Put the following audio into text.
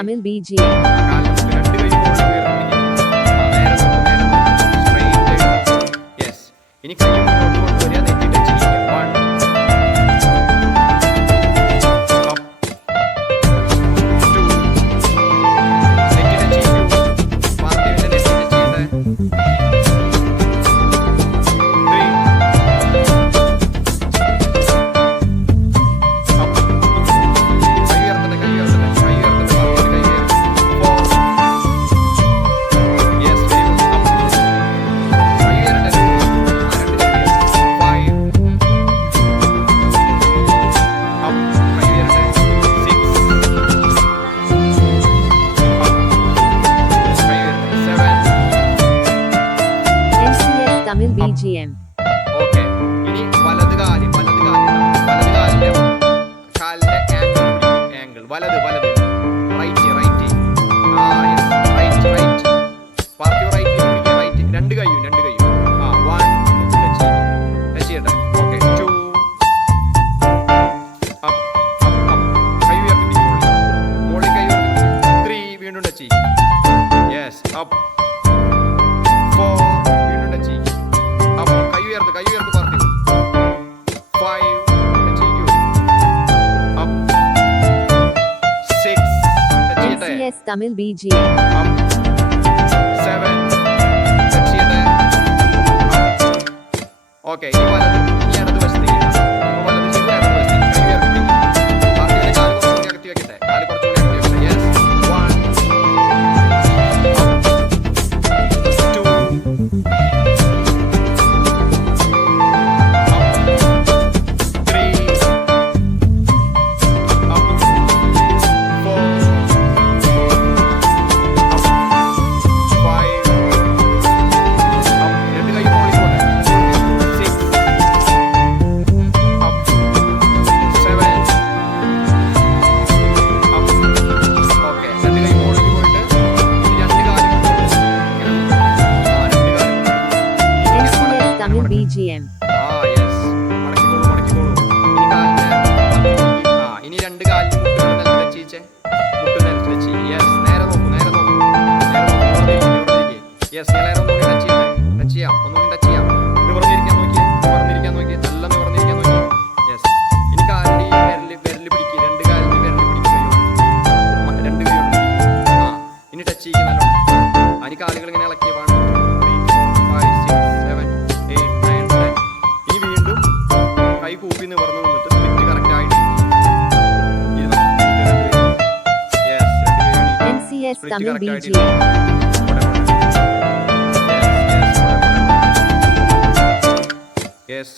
Tamil BGM. ഇനി കൈ മുന്നോട്ട് കൊണ്ടുവരിക, നെറ്റി ടച്ച് ചെയ്യുക. 1 അപ്പ് 2 നെറ്റി ടച്ച് ചെയ്യൂ. പാർട്ടിയുടെ നെറ്റി ടച്ച് ചെയ്യട്ടെ. 3 അപ്പ് കൈ ഉയർത്തട്ടെ, കൈ ഉയർത്തട്ടെ, കൈ ഉയർത്തട്ടെ, പാർട്ടിയുടെ കൈ ഉയർത്തട്ടെ. 4 യെസ് വെരി ഗുഡ്. അപ്പ് കൈ ഉയരട്ടെ. Tamil BGM. ഓക്കെ, ഇനി വലത് കാലിന്റെ ആംഗിൾ വലത് റൈറ്റ് റൈറ്റ് പാർട്ടി റൈറ്റ് പിടിക്കുക. റൈറ്റ് രണ്ട് കൈയും 1 ടച്ച് ചെയ്യട്ടെ. ഓക്കെ 2 അപ്പ് കൈ ഉയർത്തി പിടിക്കും. മുകളിൽ കൈ ഉയർത്തി 3 വീണ്ടും ടച്ച് ചെയ്യും. യെസ് അപ്പ് 4 വീണ്ടും ടച്ച് ചെയ്യും. അപ്പ് കൈ ഉയർത്ത് പാർട്ടി 5 ടച്ച് ചെയ്യൂ. അപ്പ് 6 ടച്ച് ചെയ്യട്ടെ. NCS Tamil BGM. Up 7 touch ചെയ്യട്ടെ. ഓക്കെ, ഇനി ഇടത് വശത്തേക്ക് വലത് ചെയ്ത് ഇടത് വശത്തേക്ക് കൈ ഉയർത്തി പാർട്ടിയുടെ കാല് കുറച്ചുകൂടി അകത്തി വെക്കട്ടെ. Yes 1 up 2 Tamil BGM. Yes മടക്കിക്കോളൂ. ഇനി രണ്ട് കാലിന് മുട്ടുകൾ നിലത്ത് ടച്ച് ചെയ്യിച്ചേ. മുട്ട് നിലത്ത് ടച്ച് ചെയ്യും. യെസ് നേരെ നോക്കൂ. യെസ് നേരെ ഒന്നുകൂടി ടച്ച് ചെയ്യാം. നിവർന്നിരിക്കാൻ നോക്കി. നല്ല നിവർന്നിരിക്കാൻ നോക്കി. യെസ് ഇനി കാലിൻ്റെ വിരല് പിടിക്കുക. രണ്ട് കാലിന് വിരല് പിടിക്കുകയോ രണ്ട് കൈ കൊണ്ട് ഇനി ടച്ച് ചെയ്യുക നല്ലോണം. ഇനി കാലുകൾ ഇങ്ങനെ ഇളക്കിയ 1 2 3 4 5 6 7 8 9 10. ഇനി വീണ്ടും കൈ കൂപ്പി നിവർന്ന് നിന്നിട്ട് സ്പ്ലിറ്റ് കറക്റ്റ് ആയിട്ട് NCS Tamil BGM. യെസ്